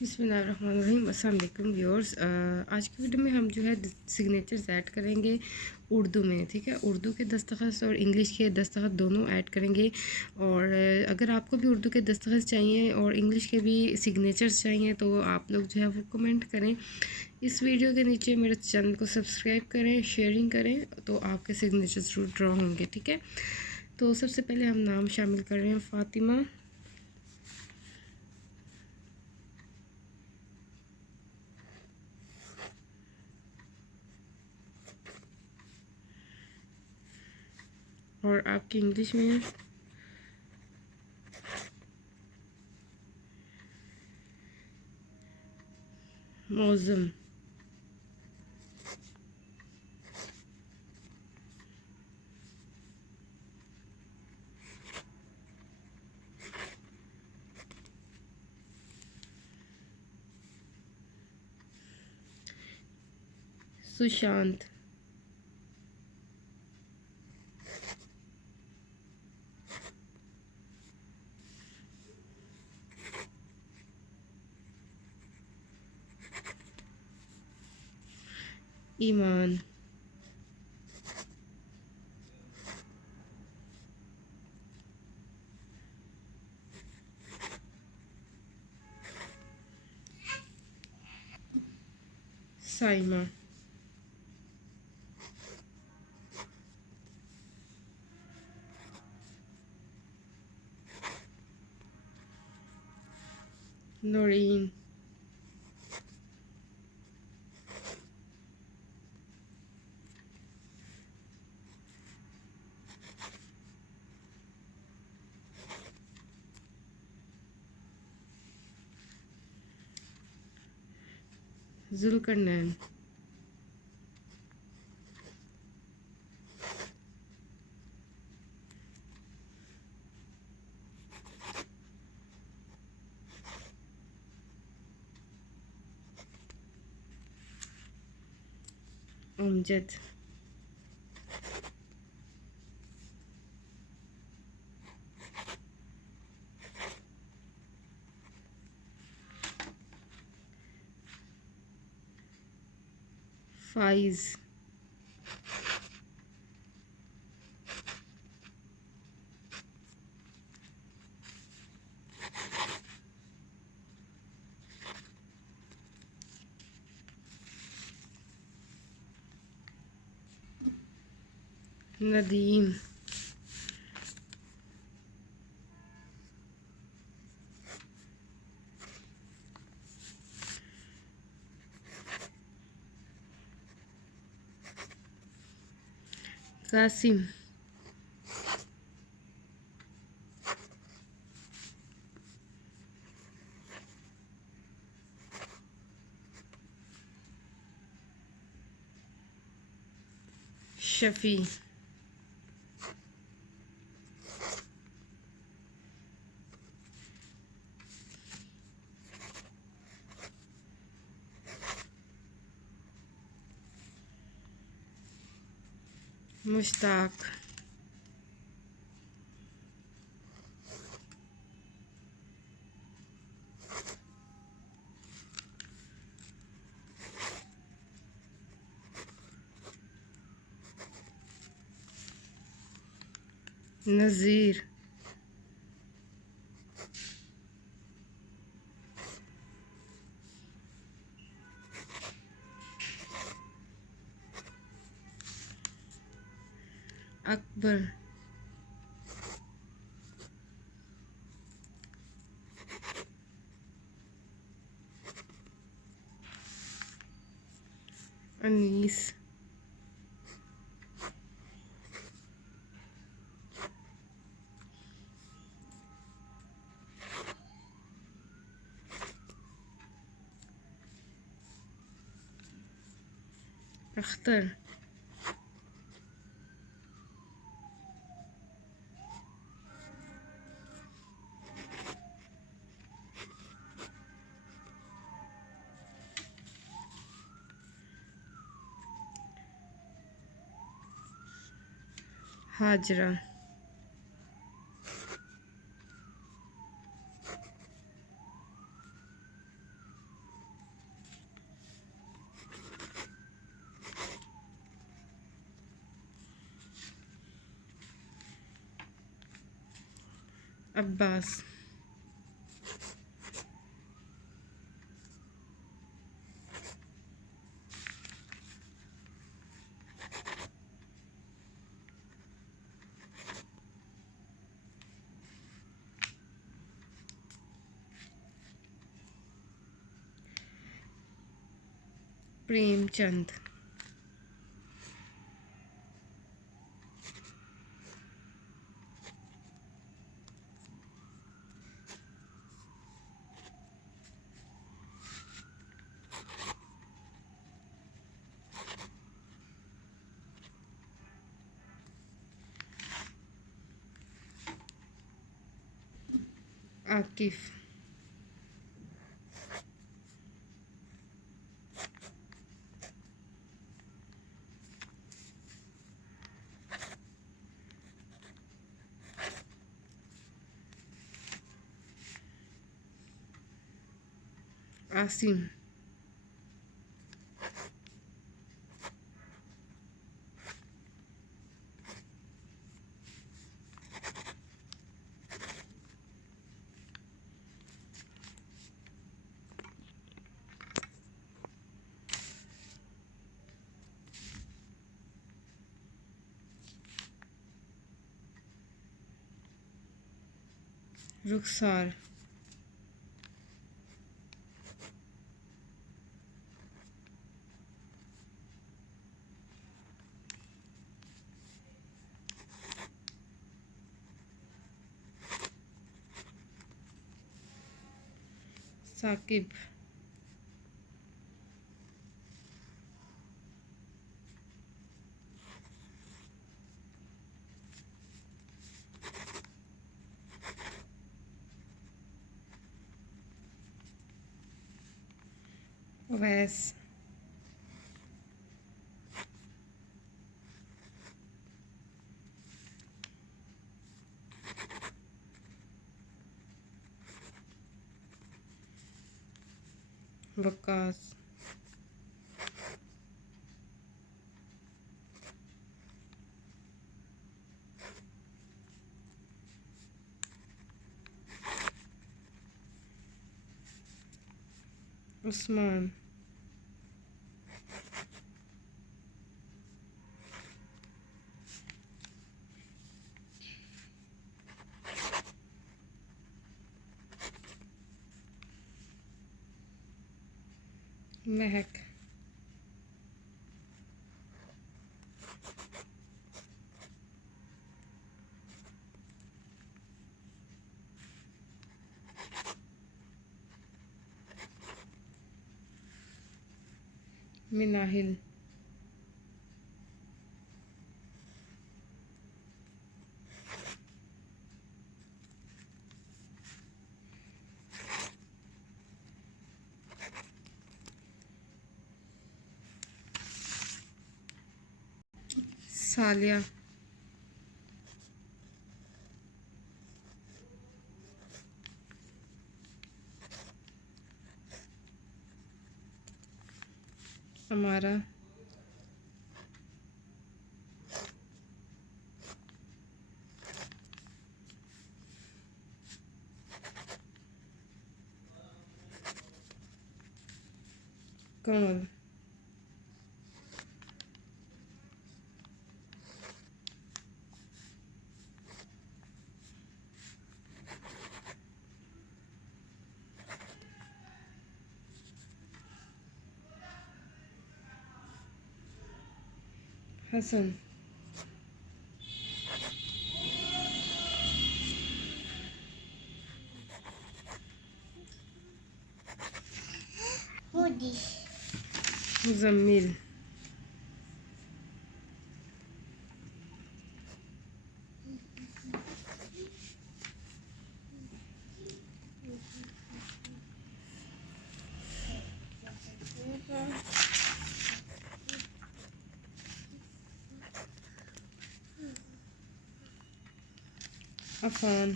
बिस्मिल्लाहिर्रहमानिर्रहीम। अस्सलाम वालेकुम व्यूअर्स। आज की वीडियो में हम जो है सिग्नेचर्स ऐड करेंगे उर्दू में। ठीक है, उर्दू के दस्तखत और इंग्लिश के दस्तखत दोनों ऐड करेंगे। और अगर आपको भी उर्दू के दस्तखत चाहिए और इंग्लिश के भी सिग्नेचर्स चाहिए तो आप लोग जो है वो कमेंट करें। इस वीडियो के नीचे मेरे चैनल को सब्सक्राइब करें, शेयरिंग करें, तो आपके सिग्नेचर्स जरूर ड्रॉ होंगे। ठीक है, तो सबसे पहले हम नाम शामिल कर रहे हैं फ़ातिमा। और आपकी इंग्लिश में है मौज़म। सुशांत। ईमान। साइमा। नौरीन। जुल्करनैन। अमजद। फाइज। नदीम। कासिम। शफ़ी। मुश्ताक। नज़ीर। अकबर। अनीस। अख्तर। हाजरा। अब्बास, प्रेमचंद, आकिफ, आसिम, रुखसार, साकिब, अवैस, वकास, उस्मान, महक, मिनाहिल, सालिया, अमारा, कमल, हसन, मुजम्मिल, अफान,